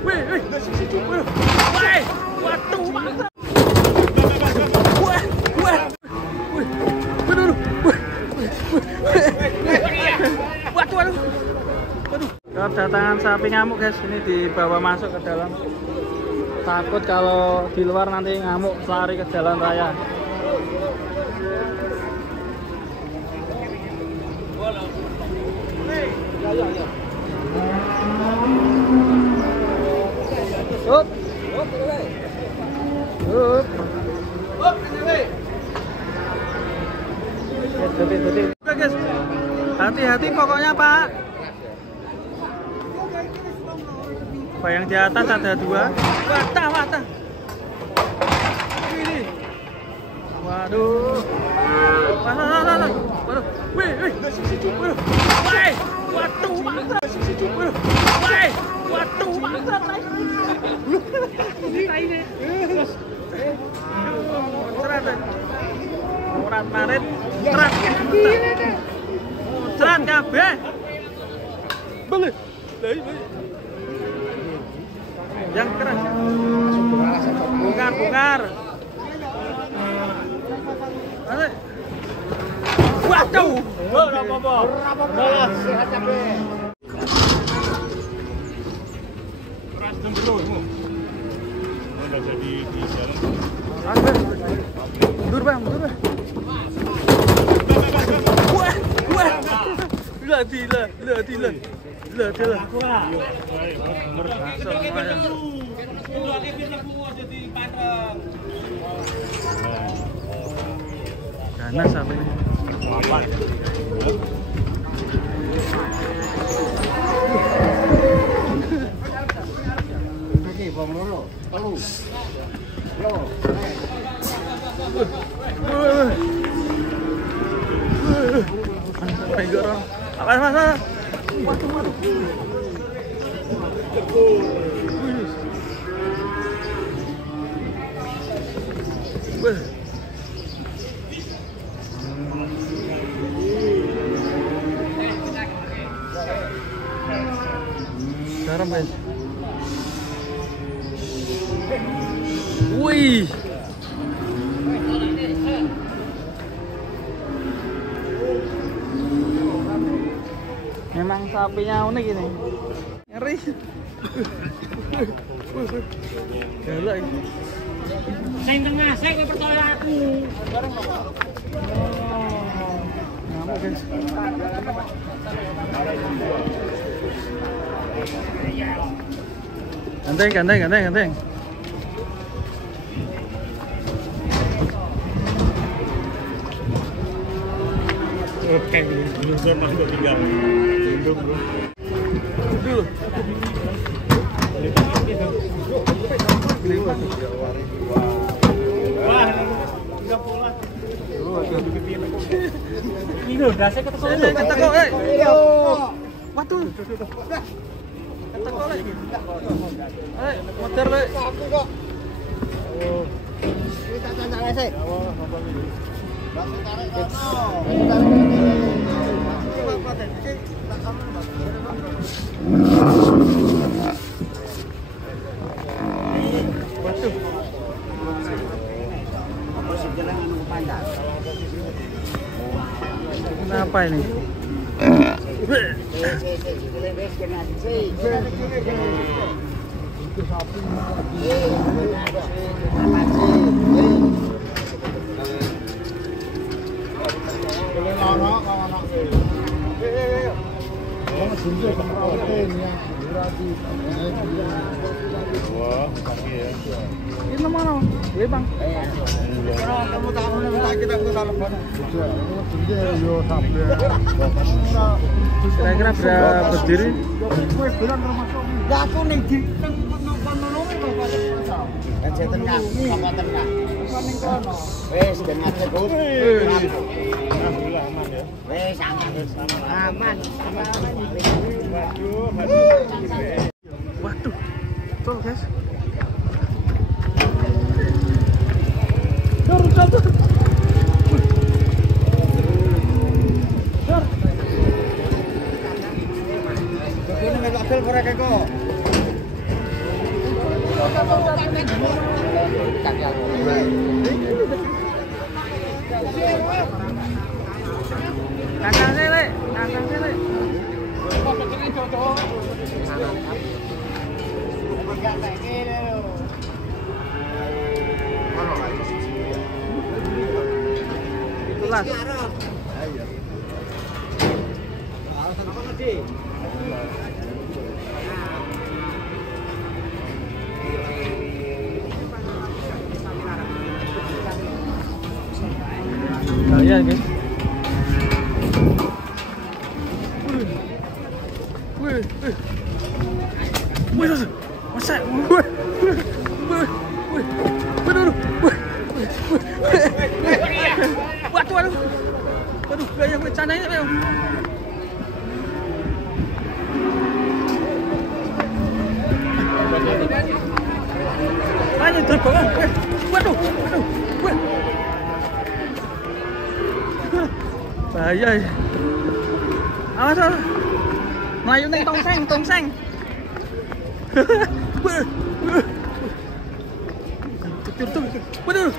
Wih, waduh, mantap. Waduh. Kedatangan sapi ngamuk guys, ini dibawa masuk ke dalam. Takut kalau di luar nanti ngamuk lari ke jalan raya. Up. Oke guys, hati-hati pokoknya Pak. Yang di atas ada 2. Watah. Ini. Waduh. Waduh. Wih. Waduh, mantap. Waduh, mantap. Ini lainnya. Murat marit. Cerat kabeh. Boleh. Yang keras. Bungar. Waduh. Ora apa-apa. Sehat kabeh. Keras terus. Udah jadi di jalan. Mundur bang. Wah. Lah. Ganas apa ini? Apa? Waduh. Garam guys. Wih. Memang sapinya unik ini. Ngeri. Galak ini. Sing tengah, saya kowe percaya aku. Ngamuk guys. Ganteng. Oke, belum sama udah tinggal. Dulu. Wah, enggak pola. Ini udah saya ketemu. Waduh. Ketemu lagi. Motor le. Oh. Kita cancang sih. Kenapa ini? Ini mana? Ini bang. Kira-kira berapa berdiri? Aku nih di tengah. Wes dengan cukup. Alhamdulillah aman ya. Wes aman. Waduh, betul guys. Jatuh. Ini nggak ambil korek kok. Kakang sele, kakang sele. Itulah. Kalian guys. Wih, masa, waduh, gaya bercandanya, Bel. Ayo terbang, waduh, bahaya ya. Awas, Melayu neng tongseng. Waduh.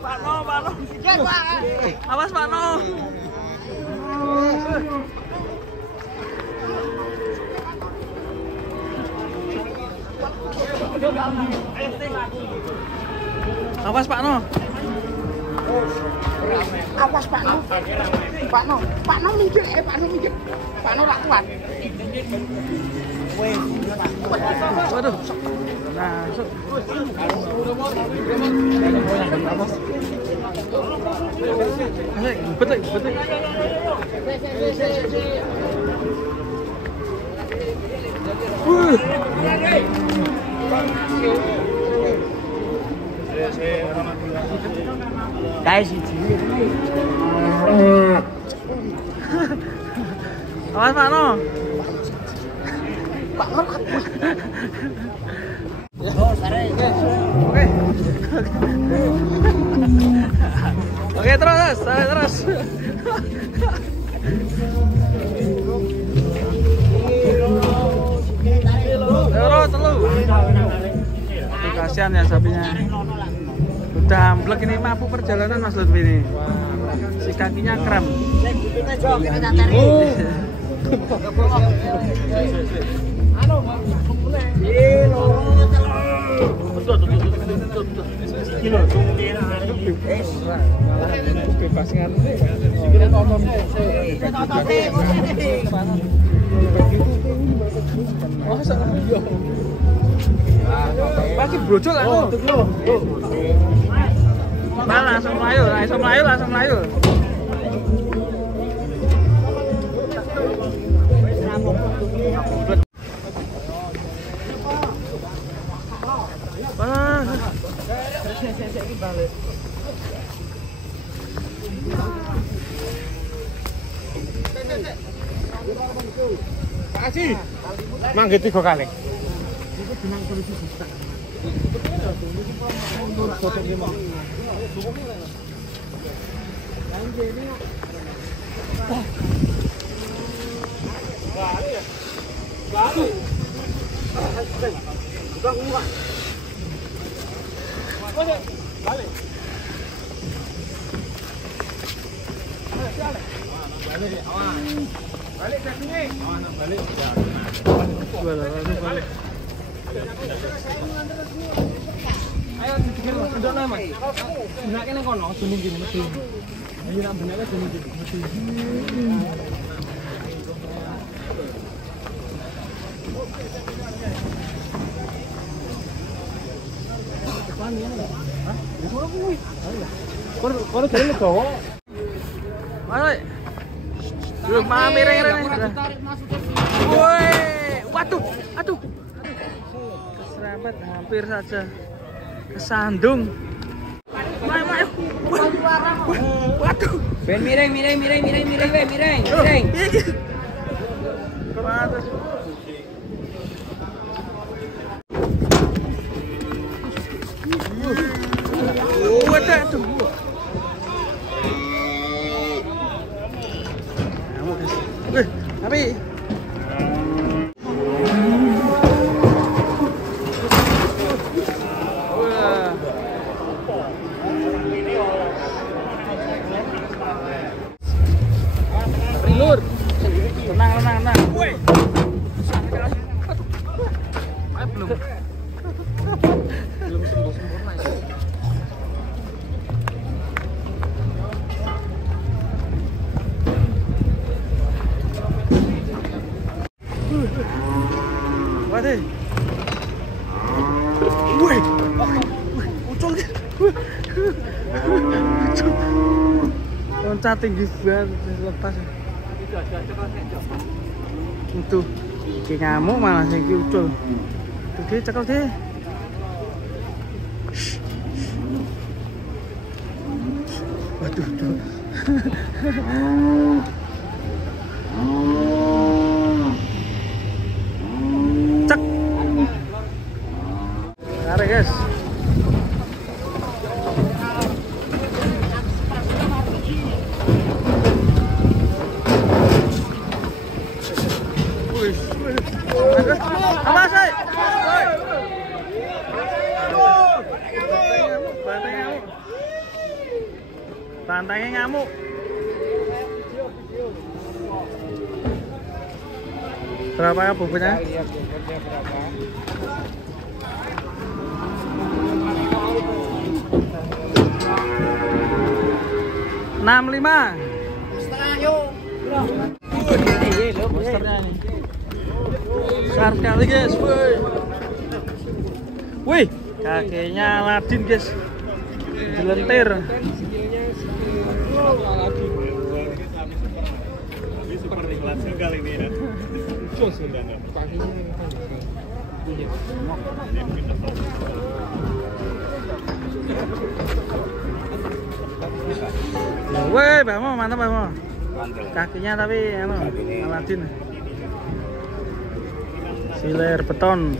Pak No. Awas Pak No. Awas Pak No. Awas Pak No. Pak No minggir, Pak No minggir. Pak No gak kuat. Waduh. Nah, betul. Guys, awas Pak No. Pak No. Oke, terus. Kasihan ya sapinya. Udah amblek ini, mampu perjalanan Mas Lutfi ini. Si kakinya krem. Pasti brojol aku. Langsung melayu. Kasih. Mangga 3 kali. Balik ke sini. Balik. Ayo dipikir ndokno Mas. Benake nang kono, sini gini mesti. Ayo nak benake sini gini mesti. Depan ya. Hah? Suara kuwi. Kono jalan gawa. Mana? Belum miring. Woi, waduh. Keserempet hampir saja. Kesandung. Waduh. Ben miring. Kemana? Oh, ada tuh. Ngamuk guys. Tapi Lur, tenang. Woi, belum sembuh sempurna ya. Waduh, woi, ucul gitu. Loncat tinggi banget, lepas. Itu ngamuk malah sing ucul. Oke, cekel deh. Waduh, tuh. Cek. Tarik guys. Apa sih? Tantangnya ngamuk. Berapa ya bobotnya? Lihat bobotnya berapa. 65. Setengah yuk. Posternya nih. Besar sekali guys. Wih, kakinya Aladin guys. Dilentir. Ini super kelas kali ini ya. Cus udah enggak. Wih, Bamo, mantap Bamo. Kakinya tapi Aladin. Siler beton.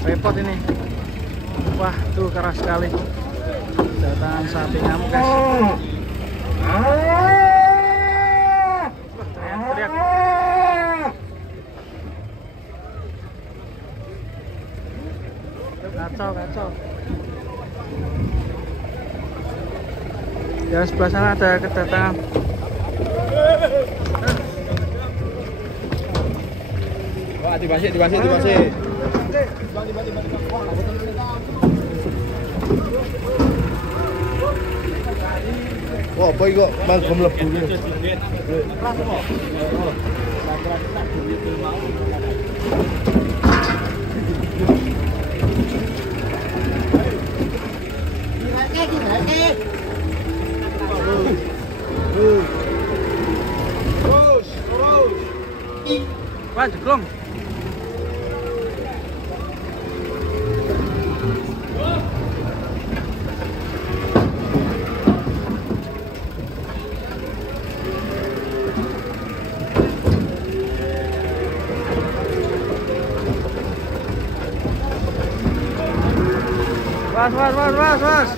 Repot ini. Wah, tuh keras sekali. Datangan sapi ngamuk guys. Teriak. Kacau. Ya, sebelah sana ada kedatangan. Wah, dibasik. Wah, apa kok mangkom mlebu iki? Wah, jeglong. Was.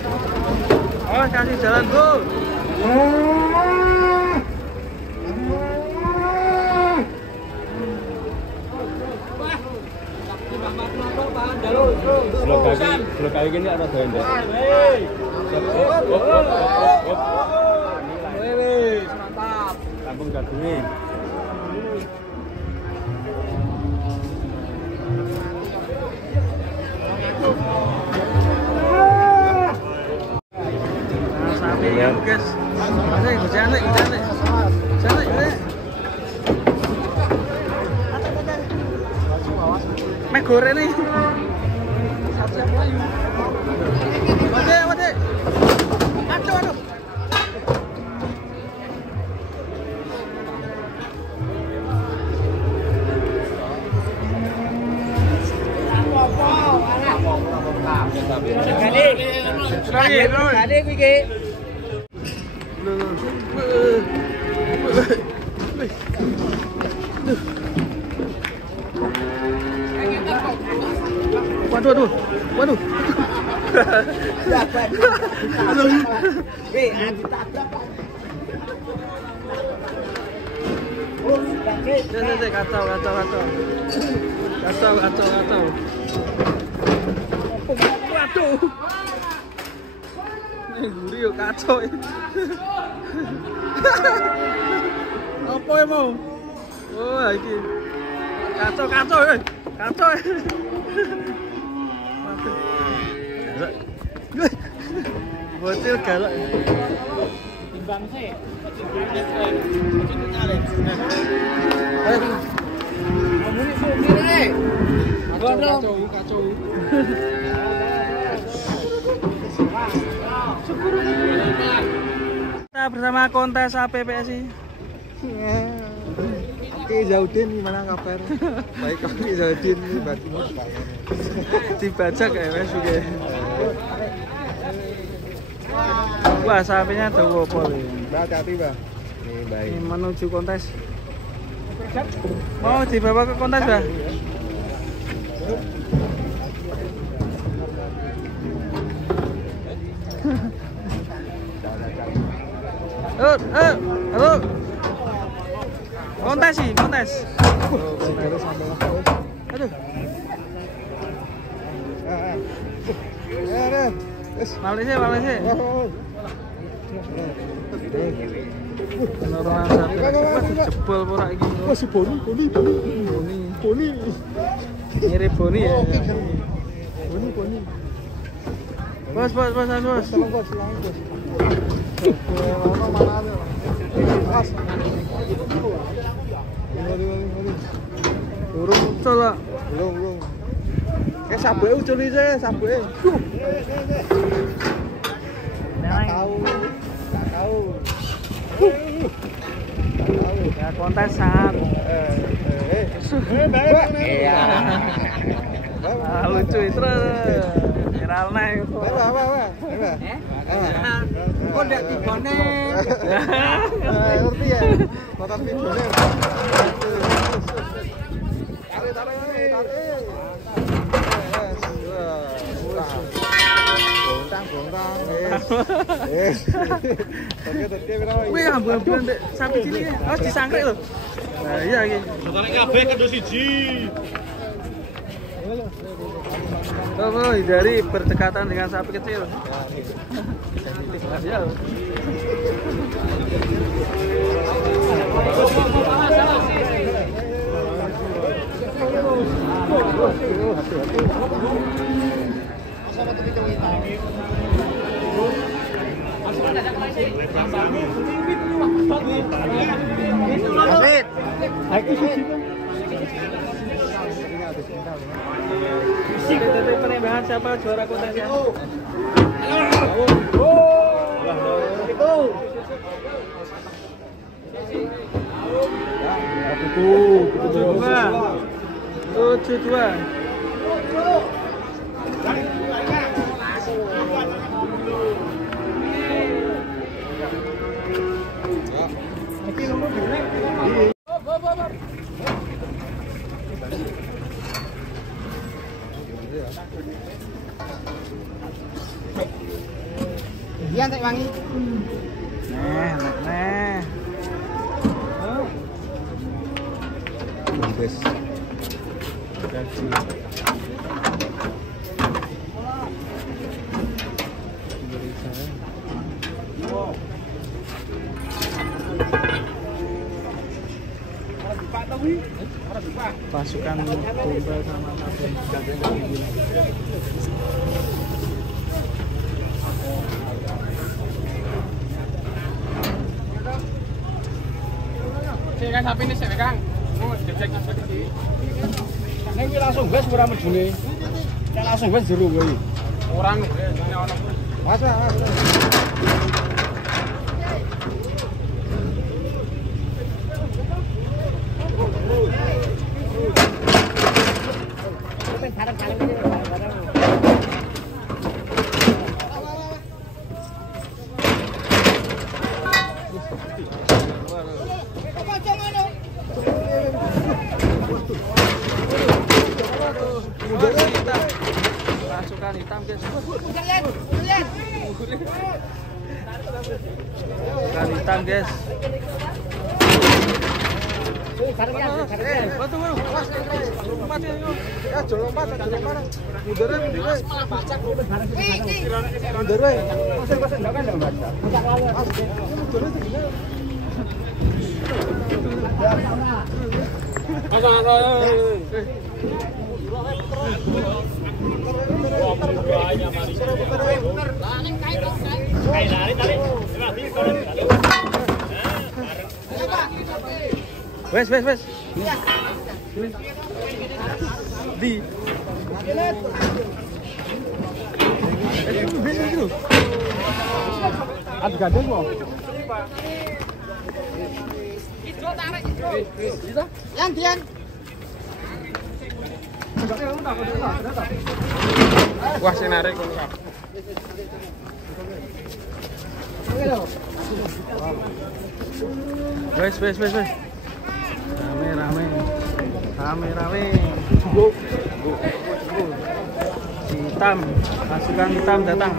Oh, kasih jalan, Bro. Belum kayak gini ada doyan deh. Mantap. tepung jagung. Nah, sapi ya guys. Ini cantik. Cantik ya. Mek goreng nih. Siap layu. Wade. Aduh. Kali iki. Waduh. Kacau. Waduh. Ini gurih yo kacau. Apa ya mau? Oh, iki. Kacau. Waduh. Bocil galak. Timbang sih. Kacau. Kita bersama kontes APPSI. Ki Zaudin gimana kabar? Baik Ki Zaudin Dibajak ya wes iki. Wah, sapinya dawa apa iki? Mbak hati-hati, Mbak. Ini baik. Ini menuju kontes. Mau dibawa ke kontes, Mbak? Halo. Kontes. Aduh. Malaysia. Penurunan sapi. Jebol pura iki. Oh, si Boni. Mirip Boni ya. Boni. Bos. Tolong bos. Ono mana ada? Mas. Urung ucul lah. Belum. Sabuke ucul iki, sabuke. Enggak tahu. Ya kontes sangat. Iya. Lucu itu viral naik. Apa? Kok ndak dibone? Ngerti ya? Nonton videonya. Bontang. Wih, ambulan dek sapi cilik harus disangkrek loh. Nah, iya iki. Sotone kabeh kendus siji. Oh, hindari berdekatan dengan sapi kecil. Sensitif ya. Detik penerbangan siapa juara kontesnya? Tujuh dua. Iya, tak wangi. Nah. Bes. pasukan tumbal sama kapten. Kan sapi ini sih, Kang. Oh, jejak-jejak iki. Nek kuwi langsung wis ora medune. Nek langsung wis jero kuwi. Orang ini ono. Mas. Pasukan hitam guys. Pasukan hitam guys. Batu bro. Mati yo. Ya jolong pas, jolong mana? Munduran mundur. Mundur wae. Pasang ndak kan baca. Mundur segini. Wes. Di. Ada gading kok. Yang Wah, senarik kok. Wes. Rame. Hitam, pasukan hitam datang.